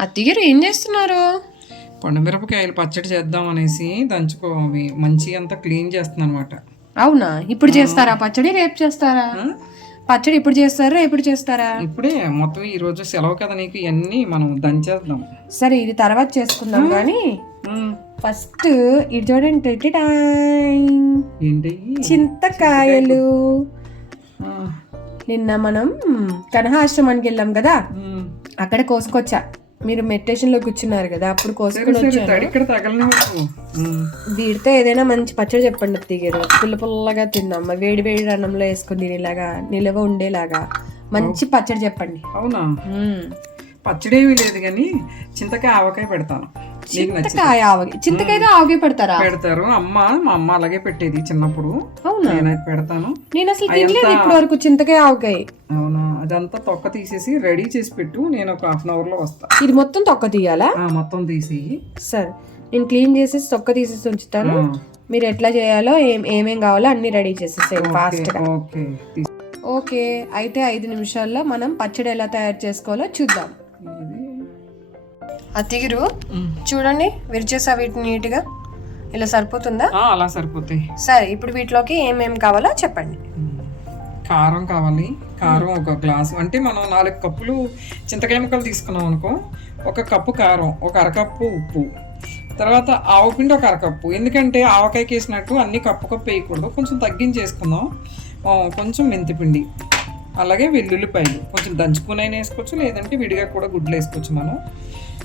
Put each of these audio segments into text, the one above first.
అత్తగారు ఏం చేస్తున్నారు? మిరపకాయలు పచ్చడి చేద్దాం అనేసి దంచుకో అవి మంచి అంతా క్లీన్ చేస్తున్నాను అనమాట అవునా? ఇప్పుడు చేస్తారా? పచ్చడి రేపు చేస్తారా? పచ్చడి ఇప్పుడు చేస్తారా? ఎప్పుడు చేస్తారా? ఇప్పుడే మొత్తం ఈ రోజు సెలవు కదా నీకు ఇవన్నీ మనం దంచేద్దాం. సరే ఇది తర్వాత చేసుకుందాం కానీ ఫస్ట్ ఇది చూడండి. ఏంటి? చింతకాయలు. నిన్న మనం కనహాశ్రమానికి వెళ్ళాం కదా. అక్కడ కోసుకొచ్చా. మీరు మెడిటేషన్లో కూర్చున్నారు కదా అప్పుడు కోసుకొని వచ్చాను. వీడితో ఏదైనా మంచి పచ్చడి చెప్పండి అత్తయ్య పుల్ల పుల్లగా తిందాం. మరి వేడి వేడి అన్నంలో వేసుకొని తినేలాగా నిలవ ఉండేలాగా మంచి పచ్చడి చెప్పండి. అవునా. పచ్చడి ఏమీ లేదు కానీ చింతకాయ ఆవకాయ పెడతాను. చింతకాయ ఆవగి చింతకాయతో ఆవగి పెడతారా? పెడతారు. అమ్మ మా అమ్మ అలాగే పెట్టేది చిన్నప్పుడు. అవునా? నేనైతే పెడతాను. నేను అసలు తినలేదు ఇప్పటి వరకు చింతకాయ ఆవకాయ. అవునా? అదంతా తొక్క తీసేసి రెడీ చేసి పెట్టు. నేను ఒక హాఫ్ అన్ అవర్లో వస్తా. ఇది మొత్తం తొక్క తీయాలా? ఆ, మొత్తం తీసి సరే. నేను క్లీన్ చేసేసి తొక్క తీసేసి ఉంచుతాను. మీరు ఎట్లా చేయాలో ఏం ఏమేం కావాలో అన్ని రెడీ చేసేసేయండి ఫాస్ట్గా ఓకే. ఓకే అయితే ఐదు నిమిషాల్లో మనం పచ్చడి ఎలా తయారు చేసుకోవాలో చూద్దాం. అతిగిరు ఉమ్. చూడండి విరిచేసా వీటిని నీట్గా. ఇలా సరిపోతుందా? ఆ, అలా సరిపోతాయి. సరే ఇప్పుడు వీటిలోకి ఏమేం కావాలో చెప్పండి. కారం కావాలి. కారం ఒక గ్లాసు. అంటే మనం నాలుగు కప్పులు చింతకాయ ముక్కలు తీసుకున్నాం అనుకో ఒక కప్పు కారం ఒక అరకప్పు ఉప్పు. తర్వాత ఆవపిండి ఒక అరకప్పు. ఎందుకంటే ఆవకాయకి వేసినట్టు అన్ని కప్పు కప్పు వేయకూడదు. కొంచెం తగ్గించేసుకుందాం. ఆ, కొంచెం మెంతిపిండి. అలాగే వెల్లుల్లిపాయలు. కొంచెం దంచుకుని అయినా వేసుకోవచ్చు లేదంటే విడిగా కూడా గుడ్లు వేసుకోవచ్చు మనం.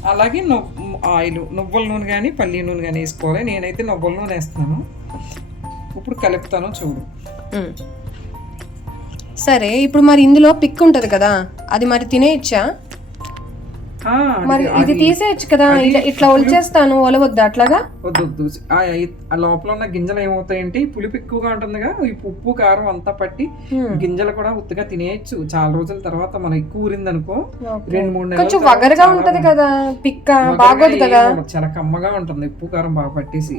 అలాగే నువ్వు ఆయిల్ నువ్వుల నూనె కానీ పల్లి నూనె కానీ వేసుకోవాలి. నేనైతే నువ్వుల నూనె వేస్తున్నాను. ఇప్పుడు కలుపుతాను చూడు. సరే ఇప్పుడు మరి ఇందులో పిక్ ఉంటుంది కదా అది మరి తినేయచ్చా? మరి ఇది తీసేయచ్చు కదా. ఇట్లా ఒలిచేస్తాను ఒలవద్దు అట్లాగా? వద్దు ఆ లోపల ఉన్న గింజలు ఏమవుతాయంటే పులుపు ఎక్కువగా ఉంటుందిగా. ఈ ఉప్పు కారం అంతా పట్టి. గింజలు కూడా ఉత్తుగా తినేయచ్చు. చాలా రోజుల తర్వాత మనం ఎక్కువ ఊరింది అనుకో. రెండు మూడు నెలల కొంచెం వగరగా ఉంటది కదా పిక్క బాగోదు కదా. చాలా కమ్మగా ఉంటుంది ఉప్పు కారం బాగా పట్టేసి?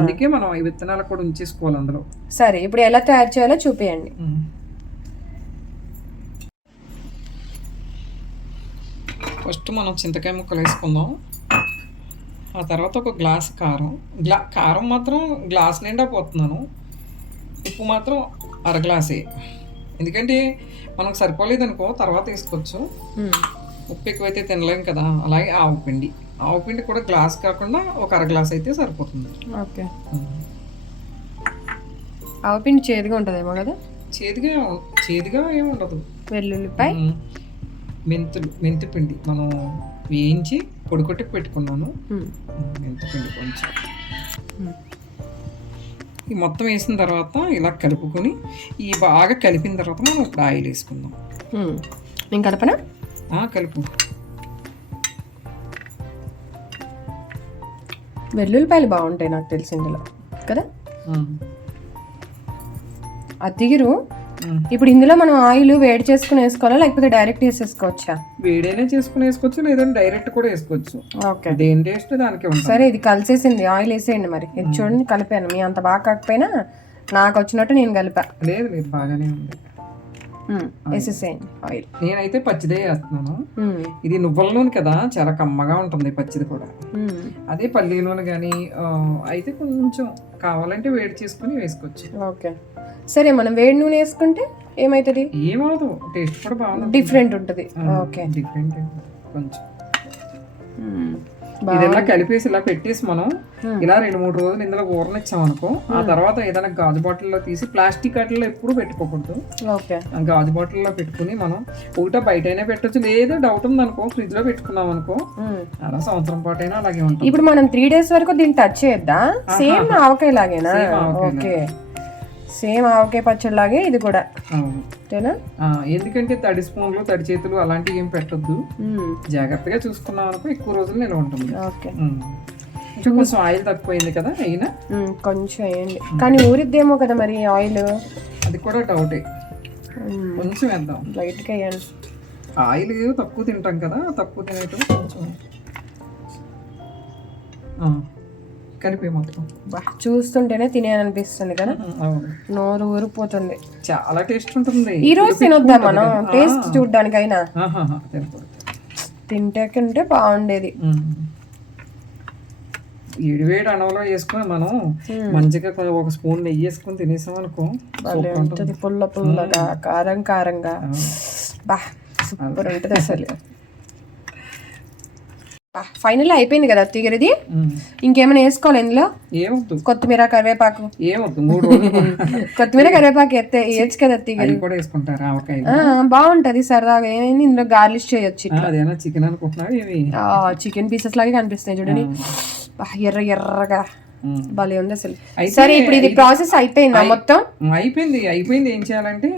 అందుకే మనం ఈ విత్తనాలు కూడా ఉంచేసుకోవాలి అందులో. సరే ఇప్పుడు ఎలా తయారు చేయాలో చూపియండి. ఫస్ట్ మనం చింతకాయ ముక్కలు వేసుకుందాం. ఆ తర్వాత ఒక గ్లాస్ కారం. గ్లా కారం మాత్రం గ్లాస్ నిండా పోతున్నాను. ఉప్పు మాత్రం అర గ్లాసే. ఎందుకంటే మనకు సరిపోలేదనుకో తర్వాత వేసుకోవచ్చు. ఉప్పు ఎక్కువైతే తినలేం కదా. అలాగే ఆవు పిండి. ఆవు పిండి కూడా గ్లాస్ కాకుండా ఒక అర గ్లాస్ అయితే సరిపోతుంది. ఓకే. ఉమ్. ఆవపిండి చేదుగా ఉంటదేమో కదా? చేదుగా చేదుగా ఏమి ఉండదు. వెల్లుల్లిపాయ. మెంతులు మెంతి పిండి మనం వేయించి పొడి కొట్టి పెట్టుకున్నాను మ్మ్. ఉమ్, మెంతి పిండి కొంచెం. ఈ మొత్తం వేసిన తర్వాత ఇలా కలుపుకొని ఈ బాగా కలిపిన తర్వాత మనం ఇప్పుడు ఆయిల్ వేసుకుందాం. నేను కలపనా ఆ, కలుపు వెల్లుల్లిపాయలు బాగుంటాయి నాకు తెలిసి ఇందులో కదా ఉమ్. ఇప్పుడు ఇందులో మనం ఆయిల్ వేడి చేసుకుని వేసుకోవాలా? లేకపోతే డైరెక్ట్ వేసేసుకోవచ్చా? వేడైనా చేసుకుని వేసుకోవచ్చు లేదంటే డైరెక్ట్ కూడా వేసుకోవచ్చు. ఓకే. దేని టేస్ట్ దానికి సరే ఇది కలిసేసింది. ఆయిల్ వేసేయండి మరి. ఇది చూడండి కలిపాను. మీ అంత బాగా కాకపోయినా నాకు వచ్చినట్టు నేను కలిపా. లేదు లేదు బాగానే ఉంది. మ్మ్. వేసేసేయండి ఆయిల్. నేనైతే పచ్చిదే వేస్తున్నాను. ఇది నువ్వుల నూనె కదా చాలా కమ్మగా ఉంటుంది పచ్చిది కూడా. అదే పల్లి నూనె కానీ అయితే కొంచెం కావాలంటే వేడి చేసుకుని వేసుకోవచ్చు. ఓకే. సరే మనం వేడి నూనె వేసుకుంటే ఏమవుతుంది ఏమవదు టేస్ట్ కూడా బాగుంటుంది. డిఫరెంట్ ఉంటుంది. ఓకే. డిఫరెంట్ కొంచెం. ఇదెలా కలిపేసి ఇలా పెట్టేసి మనం. ఇలా రెండు మూడు రోజులు ఇందులో ఊరనిచ్చాం అనుకో ఆ తర్వాత ఏదైనా గాజు బాటిల్లో తీసి ప్లాస్టిక్ వాటిల్లో ఎప్పుడు పెట్టుకోకూడదు. గాజు బాటిల్లో పెట్టుకుని మనం ఒకటో బయటైనా పెట్టొచ్చు. లేదు డౌట్ ఉందనుకో ఫ్రిడ్జ్లో పెట్టుకున్నాం అనుకో. అలా సంవత్సరం పాటు అయినా అలాగే ఉంటుంది. ఇప్పుడు మనం త్రీ డేస్ వరకు దీన్ని టచ్ చేయొద్దా సేమ్ ఆవకాయ లాగేనా ఓకే. సేమ్ ఆవకాయ పచ్చడి లాగే ఇది కూడా. అంతేనా? ఎందుకంటే తడి స్పూన్లు తడి చేతులు అలాంటివి ఏం పెట్టొద్దు. జాగ్రత్తగా చూసుకున్నాం అనుకో ఎక్కువ రోజులు నిల్వ ఉంటుంది. ఓకే. కొంచెం ఆయిల్ తక్కువైంది కదా అయినా. కొంచెం వేయండి. కానీ ఊరిద్దేమో కదా మరి ఆయిల్. అది కూడా డౌటే. కొంచెం వేద్దాం. లైట్గా వేయండి. ఆయిల్ తక్కువ తింటాం కదా తక్కువ తినేటం కొంచెం. కలిపి మొత్తం చూస్తుంటేనే తినేయాలనిపిస్తుంది కదా. నోరు ఊరిపోతుంది. చాలా టేస్ట్ ఉంటుంది. ఈ రోజు తినొద్దా మనం? టేస్ట్ చూడ్డానికైనా? తింటాకంటే బాగుండేది. వేడి వేడి అన్నంలో వేసుకొని మనం మంచిగా కొంచెం ఒక స్పూన్ నెయ్యి వేసుకొని తినేసాం అనుకో ఉంటుంది పుల్ల పుల్లగా కారం కారంగా. బా సూపర్ ఉంటుంది అసలు. ఫైనల్ అయిపోయింది కదా ఉమ్. ఇంకేమైనా వేసుకోవాలి ఇందులో? కొత్తిమీర కరివేపాకు. కొత్తిమీర కరివేపాకు ఎత్తే వేయచ్చు కదా అత్తయ్య గారు అవి కూడా వేసుకుంటారు? ఆవకాయ ఆ, బాగుంటది సరదాగా. ఏమైంది? ఇందులో గార్లిష్ చేయొచ్చు చికెన్ చికెన్ పీసెస్ లాగే కనిపిస్తాయి చూడండి ఎర్ర ఎర్రగా. భలే ఉంది అసలు. సరే ఇప్పుడు ఇది ప్రాసెస్ అయిపోయిందా మొత్తం? అయిపోయింది అయిపోయింది. ఏం చేయాలంటే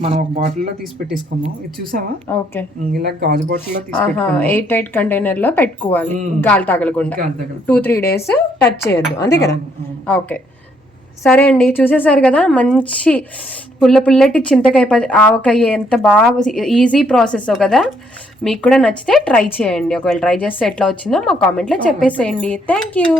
మనం ఒక బాటిల్లో తీసి పెట్టేసుకుందాం ఇది చూసావా? ఓకే. ఇలా గాజు బాటిల్లో తీసి ఎయిట్ ఎయిట్ కంటైనర్లో పెట్టుకోవాలి గాలి తగలకుండా. టూ త్రీ డేస్ టచ్ చేయొద్దు. అంతే కదా. ఓకే. సరే అండి చూసేసారు కదా? మంచి పుల్ల పుల్లటి చింతకాయ ఆవకాయ ఎంత బాగా ఈజీ ప్రాసెస్ కదా? మీకు కూడా నచ్చితే ట్రై చేయండి. ఒకవేళ ట్రై చేస్తే ఎట్లా వచ్చిందో మా కామెంట్లో చెప్పేసేయండి. Thank you